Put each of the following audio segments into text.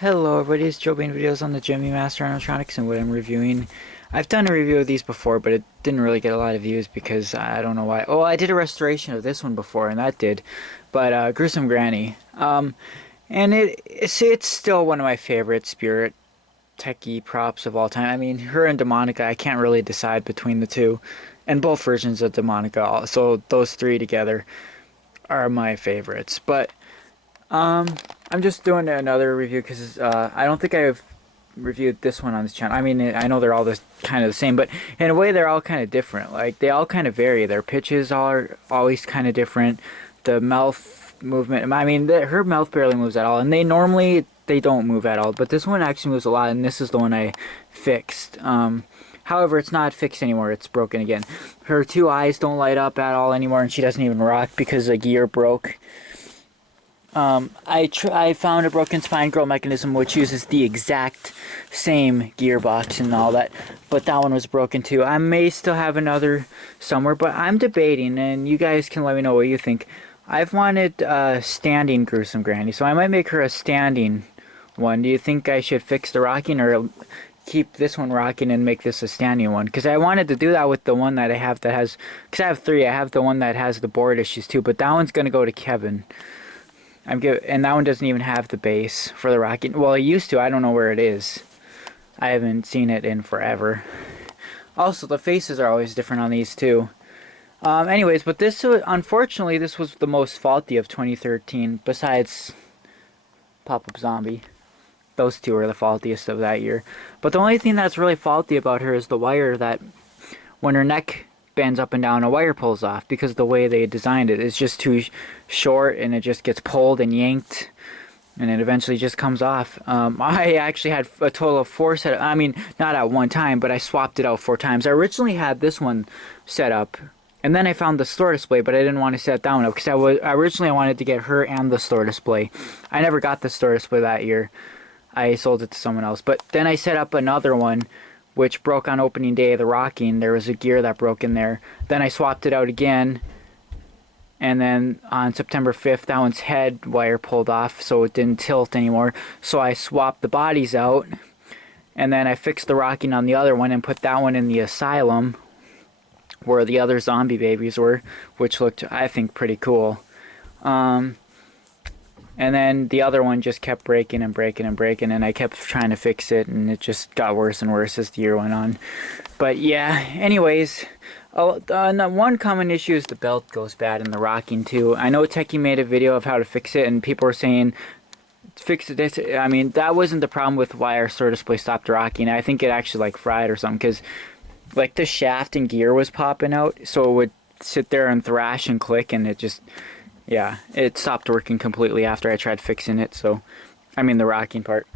Hello everybody, it's Joe Bain Videos on the Gemmy Master Animatronics and what I'm reviewing. I've done a review of these before, but it didn't really get a lot of views because I don't know why. Oh, I did a restoration of this one before, and that did. But Gruesome Granny. And it's still one of my favorite spirit Tekky props of all time. I mean, her and Demonica, I can't really decide between the two. And both versions of Demonica, so those three together are my favorites. But I'm just doing another review because I don't think I've reviewed this one on this channel. I mean, I know they're all kind of the same, but in a way they're all kind of different. Like, they all kind of vary. Their pitches are always kind of different. The mouth movement, I mean, her mouth barely moves at all, and they don't move at all, but this one actually moves a lot, and this is the one I fixed. However, it's not fixed anymore. It's broken again. Her two eyes don't light up at all anymore, and she doesn't even rock because the gear broke. I found a broken spine growth mechanism which uses the exact same gearbox and all that, but that one was broken too. I may still have another somewhere, but I'm debating, and you guys can let me know what you think. I've wanted standing Gruesome Granny, so I might make her a standing one. Do you think I should fix the rocking or keep this one rocking and make this a standing one? Because I wanted to do that with the one that I have that has, because I have three. I have the one that has the board issues too, but that one's going to go to Kevin. And that one doesn't even have the base for the rocket. Well, it used to. I don't know where it is. I haven't seen it in forever. Also, the faces are always different on these too. Anyways, but this, unfortunately, this was the most faulty of 2013, besides Pop-Up Zombie. Those two were the faultiest of that year. But the only thing that's really faulty about her is the wire that, when her neck bends up and down, a wire pulls off because the way they designed it is just too short, and it just gets pulled and yanked, and it eventually just comes off. I actually had a total of 4 set. I mean, not at one time, but I swapped it out 4 times. I originally had this one set up, and then I found the store display, but I didn't want to set that one up because originally I wanted to get her and the store display. I never got the store display that year. I sold it to someone else. But then I set up another one which broke on opening day of the rocking. There was a gear that broke in there. Then I swapped it out again, and then on September 5th, that one's head wire pulled off, so it didn't tilt anymore. So I swapped the bodies out, and then I fixed the rocking on the other one and put that one in the asylum, where the other zombie babies were, which looked, I think, pretty cool. And then the other one just kept breaking and breaking and breaking, and I kept trying to fix it, and it just got worse and worse as the year went on. But yeah, anyways, one common issue is the belt goes bad in the rocking too. I know Tekky made a video of how to fix it, and people were saying, fix it. I mean, that wasn't the problem with why our store display stopped rocking. I think it actually like fried or something, because like the shaft and gear was popping out, so it would sit there and thrash and click, and it just... yeah, it stopped working completely after I tried fixing it, so... I mean, the rocking part.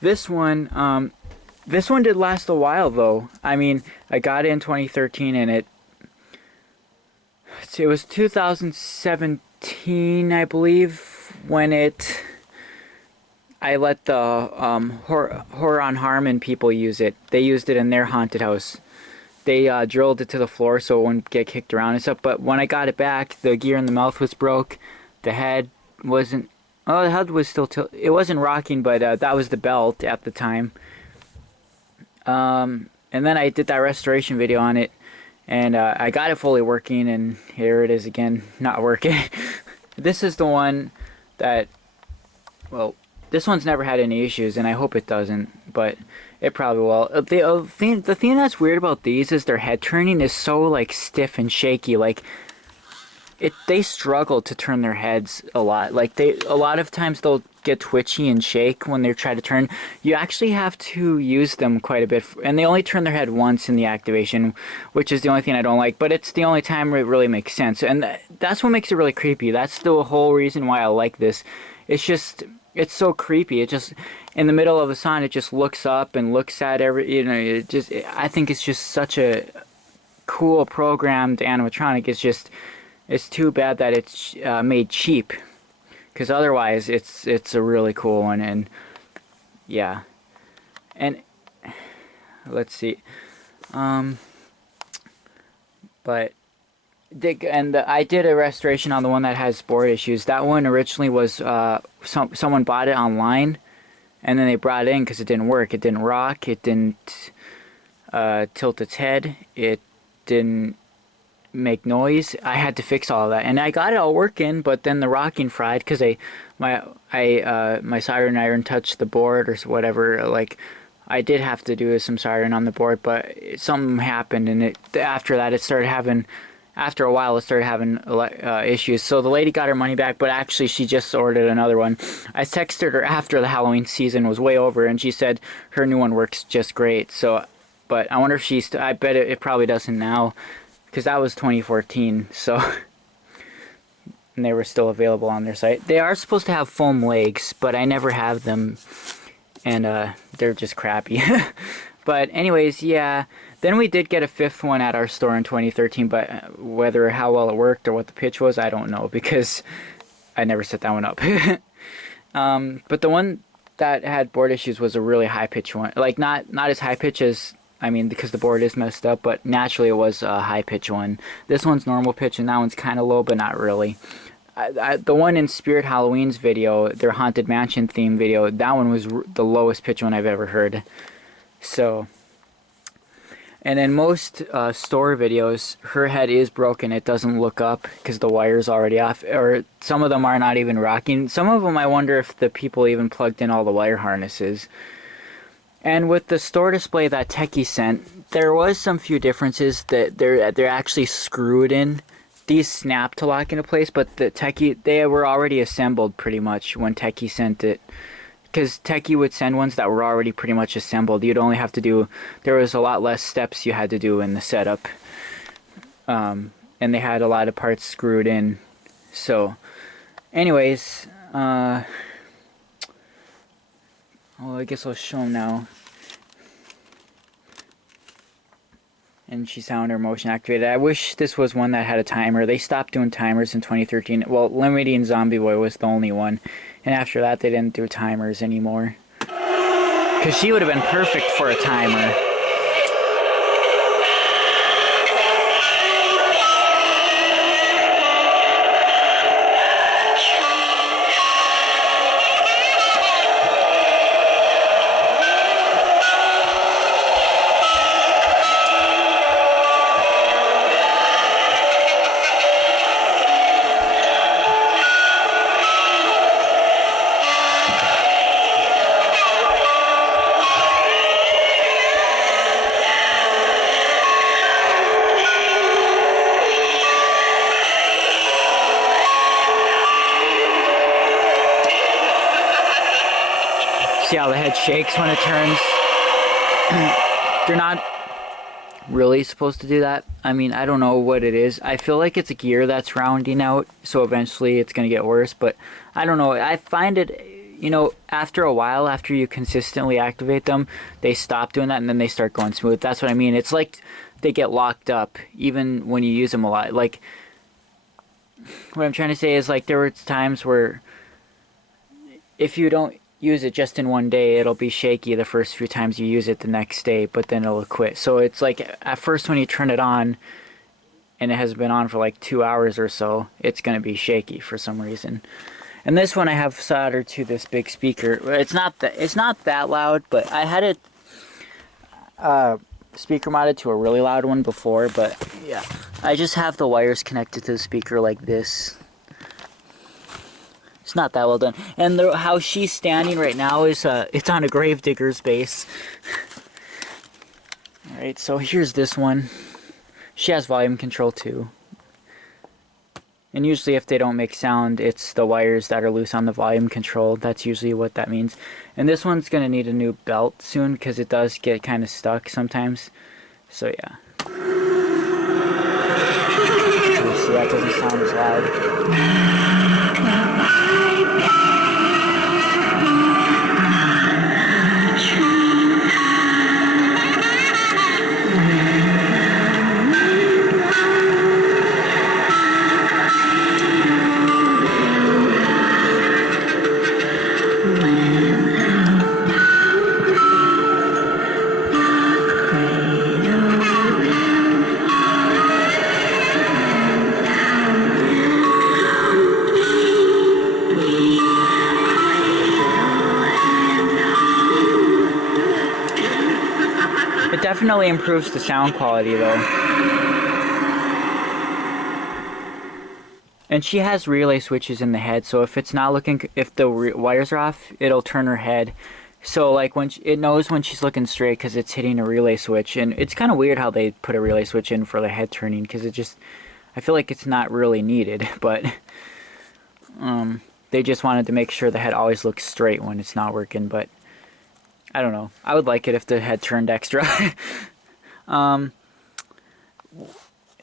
This one did last a while, though. I mean, I got it in 2013, and it was 2017, I believe, when I let the Horror on Harmon people use it. They used it in their haunted house. They drilled it to the floor so it wouldn't get kicked around and stuff. But when I got it back, the gear in the mouth was broke. The head wasn't... oh, the head was still... it wasn't rocking, but that was the belt at the time. And then I did that restoration video on it. And I got it fully working, and here it is again, not working. This is the one that... well, this one's never had any issues, and I hope it doesn't, but... it probably will. The thing that's weird about these is their head turning is so like stiff and shaky. Like they struggle to turn their heads a lot. Like a lot of times they'll get twitchy and shake when they try to turn. You actually have to use them quite a bit, and they only turn their head once in the activation, which is the only thing I don't like. But it's the only time where it really makes sense, and that's what makes it really creepy. That's the whole reason why I like this. It's just... it's so creepy. It just, in the middle of a song, it just looks up and looks at I think it's just such a cool programmed animatronic. It's too bad that it's made cheap, because otherwise it's a really cool one. And yeah, and let's see, but I did a restoration on the one that has board issues. That one originally was someone bought it online, And then they brought it in because it didn't work. It didn't rock. It didn't tilt its head. It didn't make noise. I had to fix all of that, and I got it all working. But then the rocking fried because my soldering iron touched the board or whatever. Like, I did have to do some soldering on the board, but something happened, and after that it started having. After a while, it started having issues. So the lady got her money back, but actually she just ordered another one. I texted her after the Halloween season was way over, and she said her new one works just great. So, but I wonder if I bet it probably doesn't now, because that was 2014. So, and they were still available on their site. They are supposed to have foam legs, but I never have them, and they're just crappy. But anyways, yeah. Then we did get a 5th one at our store in 2013, but how well it worked or what the pitch was, I don't know, because I never set that one up. But the one that had board issues was a really high pitch one. Like, not as high pitch as, I mean, because the board is messed up, but naturally it was a high pitch one. This one's normal pitch, and that one's kind of low, but not really. The one in Spirit Halloween's video, their Haunted Mansion theme video, that one was the lowest pitch one I've ever heard. So, and in most store videos, her head is broken. It doesn't look up because the wire's already off, or some of them are not even rocking. Some of them I wonder if the people even plugged in all the wire harnesses. And with the store display that Tekky sent, there was some few differences that they're actually screwed in. These snap to lock into place, but the Tekky, they were already assembled pretty much when Tekky sent it. Because Tekky would send ones that were already pretty much assembled. You'd only have to do, there was a lot less steps you had to do in the setup. And they had a lot of parts screwed in. So, anyways, well, I guess I'll show them now. And she's sound or motion activated. I wish this was one that had a timer. They stopped doing timers in 2013. Well, Limiting Zombie Boy was the only one. And after that, they didn't do timers anymore. Because she would have been perfect for a timer. See how the head shakes when it turns? They're not really supposed to do that. I mean, I don't know what it is. I feel like it's a gear that's rounding out, so eventually it's going to get worse, but I don't know. I find it, you know, after a while, after you consistently activate them, they stop doing that and then they start going smooth. That's what I mean. It's like they get locked up even when you use them a lot. Like, what I'm trying to say is, like, there were times where if you don't use it just in one day, it'll be shaky the first few times you use it the next day, but then it'll quit. So it's like at first when you turn it on and it has been on for like 2 hours or so, it's going to be shaky for some reason. And this one I have soldered to this big speaker. It's not that loud, but I had it speaker mounted to a really loud one before, but yeah. I just have the wires connected to the speaker like this. It's not that well done. And how she's standing right now is, it's on a Gravedigger's base. Alright, so here's this one. She has volume control too. And usually if they don't make sound, it's the wires that are loose on the volume control. That's usually what that means. And this one's going to need a new belt soon because it does get kind of stuck sometimes. So yeah. So that doesn't sound as loud. definitely improves the sound quality though. And she has relay switches in the head, so if it's not looking, if the wires are off, it'll turn her head. So like when it knows when she's looking straight because it's hitting a relay switch. And it's kind of weird how they put a relay switch in for the head turning, because it just, I feel like it's not really needed, but they just wanted to make sure the head always looks straight when it's not working. But I don't know, I would like it if the head turned extra.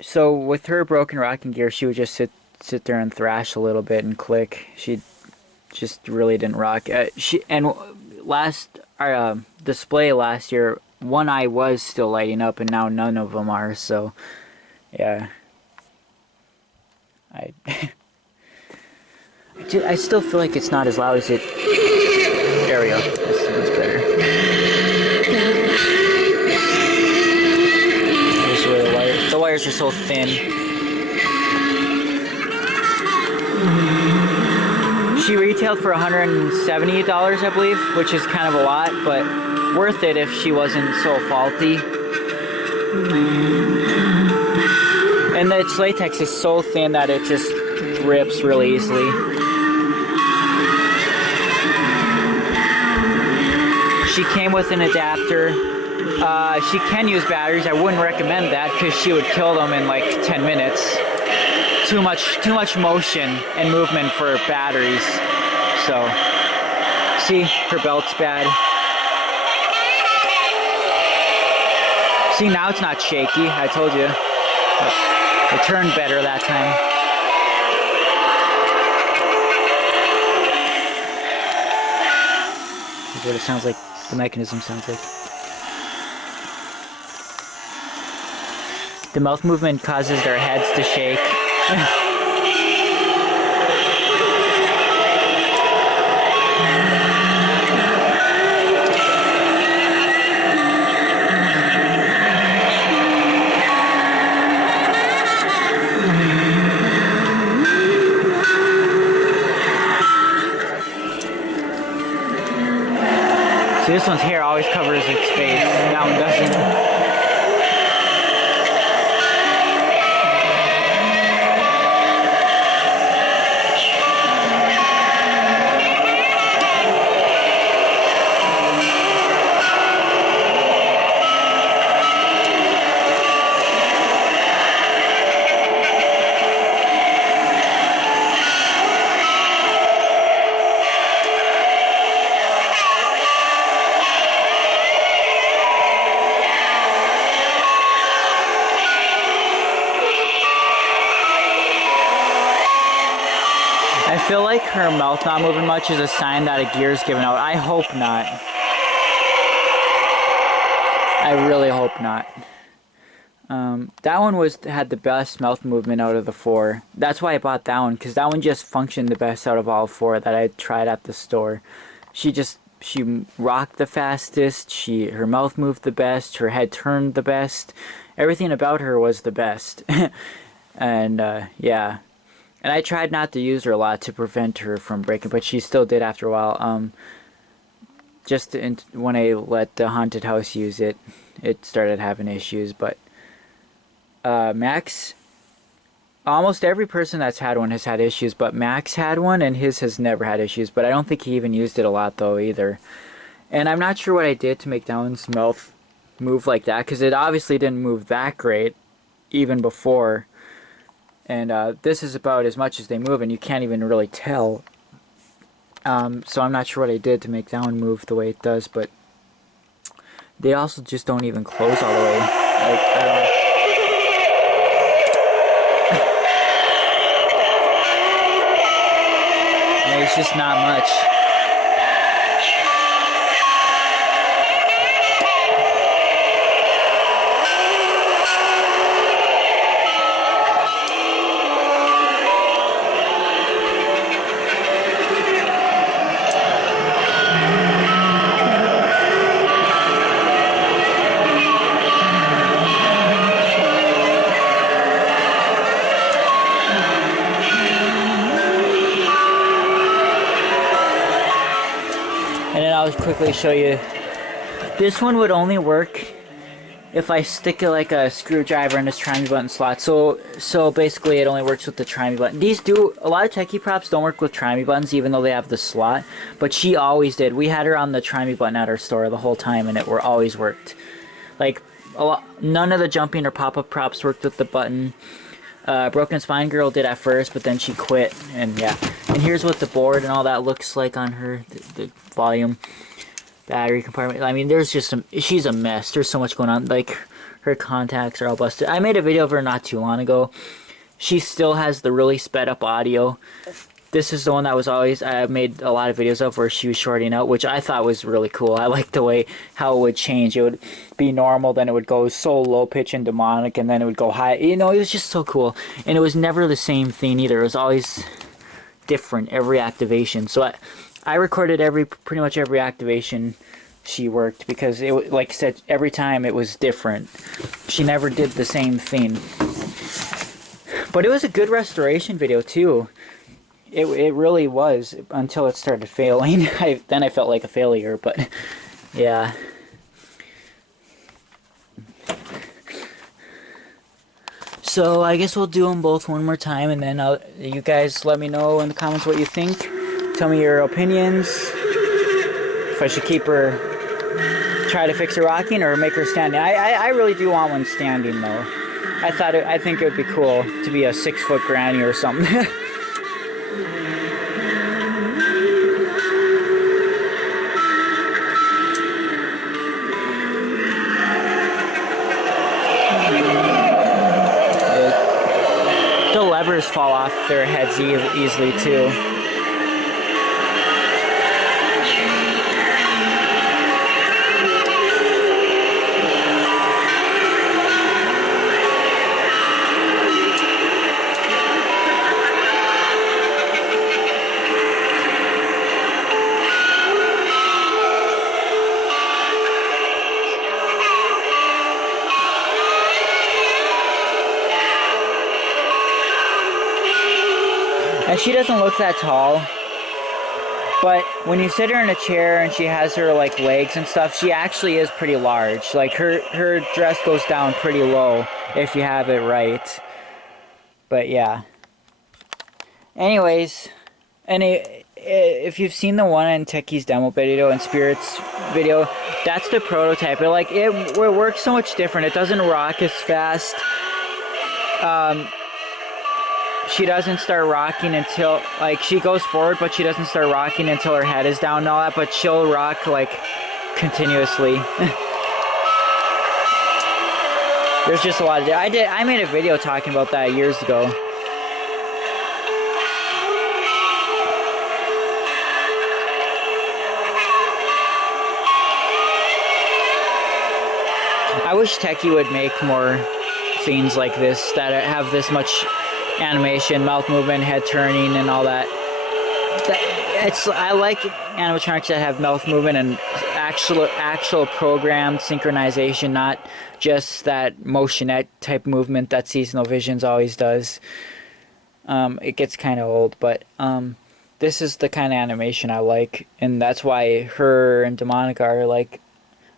So with her broken rocking gear, she would just sit there and thrash a little bit and click. She just really didn't rock. Our display last year, one eye was still lighting up, and now none of them are. So, yeah, I still feel like it's not as loud as it. There we go. That's better. Here's where the wires are so thin. She retailed for $170, I believe, which is kind of a lot, but worth it if she wasn't so faulty. And its latex is so thin that it just rips really easily. She came with an adapter. She can use batteries. I wouldn't recommend that because she would kill them in like 10 minutes. Too much motion and movement for batteries. So, see, her belt's bad. See, now it's not shaky, I told you. It turned better that time. This is what it sounds like, the mechanism sounds like. The mouth movement causes their heads to shake. See, this one's hair always covers its face, that one doesn't. I feel like her mouth not moving much is a sign that a gear's given out. I hope not. I really hope not. That one had the best mouth movement out of the four. That's why I bought that one, because that one just functioned the best out of all four that I tried at the store. She rocked the fastest, her mouth moved the best, her head turned the best. Everything about her was the best. And yeah. And I tried not to use her a lot to prevent her from breaking, but she still did after a while. When I let the haunted house use it, it started having issues. But Max, almost every person that's had one has had issues, but Max had one and his has never had issues. But I don't think he even used it a lot though either. And I'm not sure what I did to make that one's mouth move like that, because it obviously didn't move that great even before. And this is about as much as they move, and you can't even really tell. So I'm not sure what I did to make that one move the way it does, but they also just don't even close all the way. Like, I don't know. Yeah, it's just not much. And then I'll quickly show you. This one would only work if I stick like a screwdriver in this try me button slot. So basically it only works with the try me button. These do, a lot of Tekky props don't work with try me buttons even though they have the slot, but she always did. We had her on the try me button at our store the whole time and it always worked. Like none of the jumping or pop-up props worked with the button. Broken Spine Girl did at first, but then she quit, and yeah. And here's what the board and all that looks like on her, the volume, battery compartment. I mean, there's just she's a mess. There's so much going on. Like, her contacts are all busted. I made a video of her not too long ago. She still has the really sped up audio. This is the one that was always, I made a lot of videos of where she was shorting out, which I thought was really cool. I liked the way how it would change. It would be normal, then it would go so low pitch and demonic, and then it would go high. You know, it was just so cool. And it was never the same thing either. It was always different every activation. So I recorded pretty much every activation she worked because it, like I said, every time it was different. She never did the same thing. But it was a good restoration video too. It really was until it started failing. Then I felt like a failure, but yeah. So I guess we'll do them both one more time, and then you guys let me know in the comments what you think. Tell me your opinions. If I should keep her, try to fix her rocking, or make her standing. I really do want one standing though. I think it would be cool to be a 6-foot granny or something. The levers fall off their heads easily too. And she doesn't look that tall, but when you sit her in a chair and she has her like legs and stuff, she actually is pretty large. Like her dress goes down pretty low if you have it right. But yeah. Anyways, if you've seen the one in Tekky's demo video and Spirit's video, that's the prototype. It works so much different. It doesn't rock as fast. She doesn't start rocking until, like, she goes forward, but she doesn't start rocking until her head is down and all that, but she'll rock, like, continuously. There's just a lot of, I made a video talking about that years ago. I wish Tekky would make more things like this that have this much animation, mouth movement, head turning, and all that. I like animatronics that have mouth movement and actual programmed synchronization, not just that motionette type movement that Seasonal Visions always does. It gets kind of old, but this is the kind of animation I like, and that's why her and Demonica are like,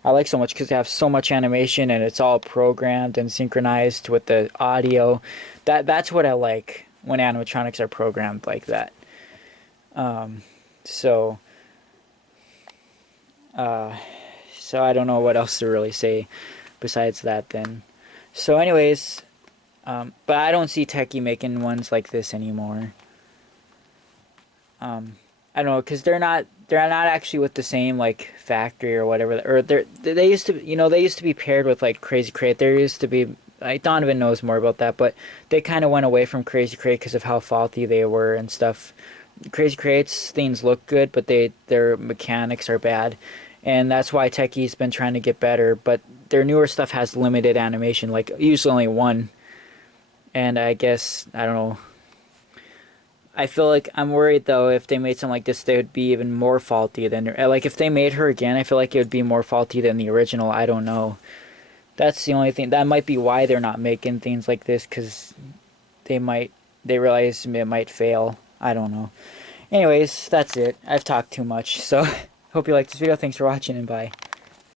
I like so much, because they have so much animation and it's all programmed and synchronized with the audio. That's what I like when animatronics are programmed like that. So I don't know what else to really say besides that then. So anyways, but I don't see Tekky making ones like this anymore. I don't know, because they're not actually with the same like factory or whatever, or they used to, you know, they used to be paired with like Crazy Crate. There used to be, like, Donovan knows more about that, but they kind of went away from Crazy Crate because of how faulty they were and stuff. Crazy Crate's things look good, but their mechanics are bad, and that's why Tekky's been trying to get better. But their newer stuff has limited animation, like usually only one, and I guess, I don't know. I feel like I'm worried though, if they made something like this, they would be even more faulty than, like, if they made her again, I feel like it would be more faulty than the original. I don't know. That's the only thing. That might be why they're not making things like this, because they realize it might fail. I don't know. Anyways, that's it. I've talked too much, so hope you liked this video. Thanks for watching, and bye.